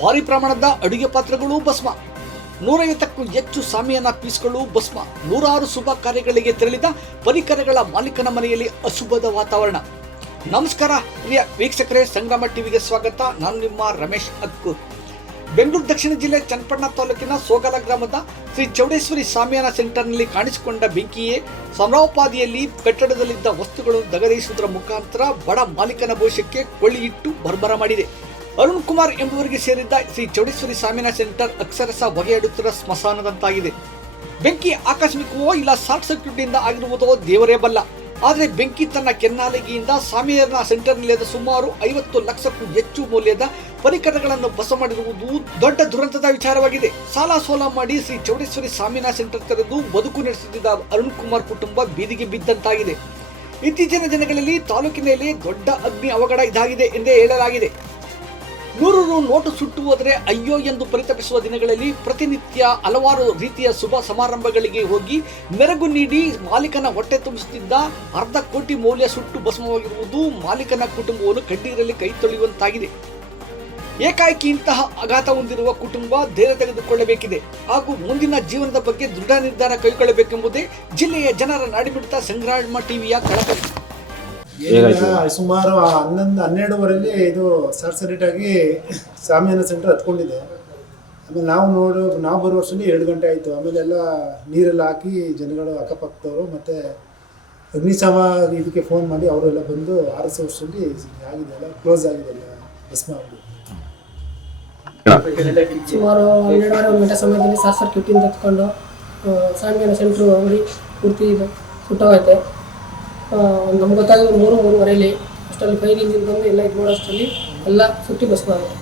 ಭಾರಿ ಪ್ರಮಾಣದ ಅಡುಗೆ ಪಾತ್ರೆಗಳು ಭಸ್ಮ, 150ಕ್ಕೂ ಹೆಚ್ಚು ಸಾಮಿಯಾನ ಪೀಸ್ಗಳು ಭಸ್ಮ, 106 ಶುಭ ಕಾರ್ಯಗಳಿಗೆ ತೆರಳಿದ ಪರಿಕರಗಳ ಮಾಲೀಕನ ಮನೆಯಲ್ಲಿ ಅಶುಭದ ವಾತಾವರಣ. ನಮಸ್ಕಾರ ಪ್ರಿಯ ವೀಕ್ಷಕರೇ, ಸಂಗ್ರಾಮ ಟಿವಿಗೆ ಸ್ವಾಗತ. ನಾನು ನಿಮ್ಮ ರಮೇಶ್ ಅಕ್ಕೂರ್. ಬೆಂಗಳೂರು ದಕ್ಷಿಣ ಜಿಲ್ಲೆ ಚನ್ನಪಟ್ಟಣ ತಾಲೂಕಿನ ಸೋಗಲ ಗ್ರಾಮದ ಶ್ರೀ ಚೌಡೇಶ್ವರಿ ಸಾಮಿಯಾನ ಸೆಂಟರ್ನಲ್ಲಿ ಕಾಣಿಸಿಕೊಂಡ ಬೆಂಕಿಯೇ ಸಮರೋಪಾದಿಯಲ್ಲಿ ಕಟ್ಟಡದಲ್ಲಿದ್ದ ವಸ್ತುಗಳು ದಗದಯಿಸುವುದರ ಮುಖಾಂತರ ಬಡ ಮಾಲೀಕನ ಭವಿಷ್ಯಕ್ಕೆ ಕೊಳ್ಳಿಯಿಟ್ಟು ಬರ್ಬರ ಮಾಡಿದೆ. ಅರುಣ್ ಕುಮಾರ್ ಎಂಬುವರಿಗೆ ಸೇರಿದ್ದ ಶ್ರೀ ಚೌಡೇಶ್ವರಿ ಸಾಮಿಯಾನ ಸೆಂಟರ್ ಅಕ್ಷರಶಃ ಬಗೆಹಡುತ್ತಿರುವ ಸ್ಮಶಾನದಂತಾಗಿದೆ. ಬೆಂಕಿ ಆಕಸ್ಮಿಕವೋ ಇಲ್ಲ ಶಾರ್ಟ್ ಸರ್ಕ್ಯೂಟ್ನಿಂದ ಆಗಿರುವುದೋ ದೇವರೇ ಬಲ್ಲ. ಆದರೆ ಬೆಂಕಿ ತನ್ನ ಕೆನ್ನಾಲಿಗೆಯಿಂದ ಸಾಮಿಯಾನ ಸೆಂಟರ್ನಲ್ಲಿದ್ದ ಸುಮಾರು 50 ಲಕ್ಷಕ್ಕೂ ಹೆಚ್ಚು ಮೌಲ್ಯದ ಪರಿಕರಗಳನ್ನು ಭಸ್ಮ ಮಾಡಿರುವುದು ದೊಡ್ಡ ದುರಂತದ ವಿಚಾರವಾಗಿದೆ. ಸಾಲ ಸೋಲ ಮಾಡಿ ಶ್ರೀ ಚೌಡೇಶ್ವರಿ ಸಾಮಿಯಾನ ಸೆಂಟರ್ ತೆರೆದು ಬದುಕು ನಡೆಸುತ್ತಿದ್ದ ಅರುಣ್ ಕುಮಾರ್ ಕುಟುಂಬ ಬೀದಿಗೆ ಬಿದ್ದಂತಾಗಿದೆ. ಇತ್ತೀಚಿನ ದಿನಗಳಲ್ಲಿ ತಾಲೂಕಿನಲ್ಲಿ ದೊಡ್ಡ ಅಗ್ನಿ ಅವಘಡ ಇದಾಗಿದೆ ಎಂದೇ ಹೇಳಲಾಗಿದೆ. 100 ರು ನೋಟು ಸುಟ್ಟು ಹೋದರೆ ಅಯ್ಯೋ ಎಂದು ಪರಿತಪಿಸುವ ದಿನಗಳಲ್ಲಿ ಪ್ರತಿನಿತ್ಯ ಹಲವಾರು ರೀತಿಯ ಶುಭ ಸಮಾರಂಭಗಳಿಗೆ ಹೋಗಿ ಮೆರಗು ನೀಡಿ ಮಾಲೀಕನ ಹೊಟ್ಟೆ ತುಂಬಿಸುತ್ತಿದ್ದ 1/2 ಕೋಟಿ ಮೌಲ್ಯ ಸುಟ್ಟು ಭಸ್ಮವಾಗಿರುವುದು ಮಾಲೀಕನ ಕುಟುಂಬವನ್ನು ಕಣ್ಣೀರಲ್ಲಿ ಕೈ ತೊಳೆಯುವಂತಾಗಿದೆ. ಏಕಾಏಕಿ ಇಂತಹ ಆಘಾತ ಹೊಂದಿರುವ ಕುಟುಂಬ ಧೈರ್ಯ ತೆಗೆದುಕೊಳ್ಳಬೇಕಿದೆ ಹಾಗೂ ಮುಂದಿನ ಜೀವನದ ಬಗ್ಗೆ ದೃಢ ನಿರ್ಧಾರ ಕೈಗೊಳ್ಳಬೇಕೆಂಬುದೇ ಜಿಲ್ಲೆಯ ಜನರ ನಾಡಿಮಿಡಿತ ಸಂಗ್ರಾಮ ಟಿವಿಯ ಕಳಕಳಿ. ಸುಮಾರು 11-12ವರೆಯಲ್ಲಿ ಇದು ಶಾರ್ಟ್ ಸರ್ಕ್ಯೂಟ್ ಆಗಿ ಸಾಮಿಯಾನ ಸೆಂಟರ್ ಹತ್ಕೊಂಡಿದೆ. ಆಮೇಲೆ ನಾವು ಬರೋ ವರ್ಷದಲ್ಲಿ 2 ಗಂಟೆ ಆಯಿತು. ಆಮೇಲೆ ಎಲ್ಲ ನೀರೆಲ್ಲ ಹಾಕಿ ಜನಗಳು ಅಕ್ಕಪಕ್ಕದವರು ಮತ್ತು ಅಗ್ನಿಶಾಮ ಇದಕ್ಕೆ ಫೋನ್ ಮಾಡಿ ಅವರೆಲ್ಲ ಬಂದು ಆರಿಸೋ ವರ್ಷದಲ್ಲಿ ಆಗಿದೆ, ಎಲ್ಲ ಕ್ಲೋಸ್ ಆಗಿದೆ, ಎಲ್ಲ ಭಸ್ಮ ಆಗಿದೆ. ಸುಮಾರು 12-1 ಗಂಟೆ ಸಮಯದಲ್ಲಿ ಶಾರ್ಟ್ ಸರ್ಕ್ಯೂಟಿಂದ ಹತ್ಕೊಂಡು ಸಾಮಿಯಾನ ಸೆಂಟ್ರು ಅಂಗಡಿ ಪೂರ್ತಿ ಸುಟ್ಟೋಗೈತೆ. ನಮ್ಗೆ ಗೊತ್ತಾಗೋದು 3-3:30 ಅಷ್ಟರಲ್ಲಿ ಫೈರ್ ಇಂಜಿನ್ ಬಂದು ಎಲ್ಲ ಇದು ಮಾಡೋಷ್ಟರಲ್ಲಿ ಎಲ್ಲ ಸುಟ್ಟಿ ಭಸ್ಮ ಆಗಿದೆ.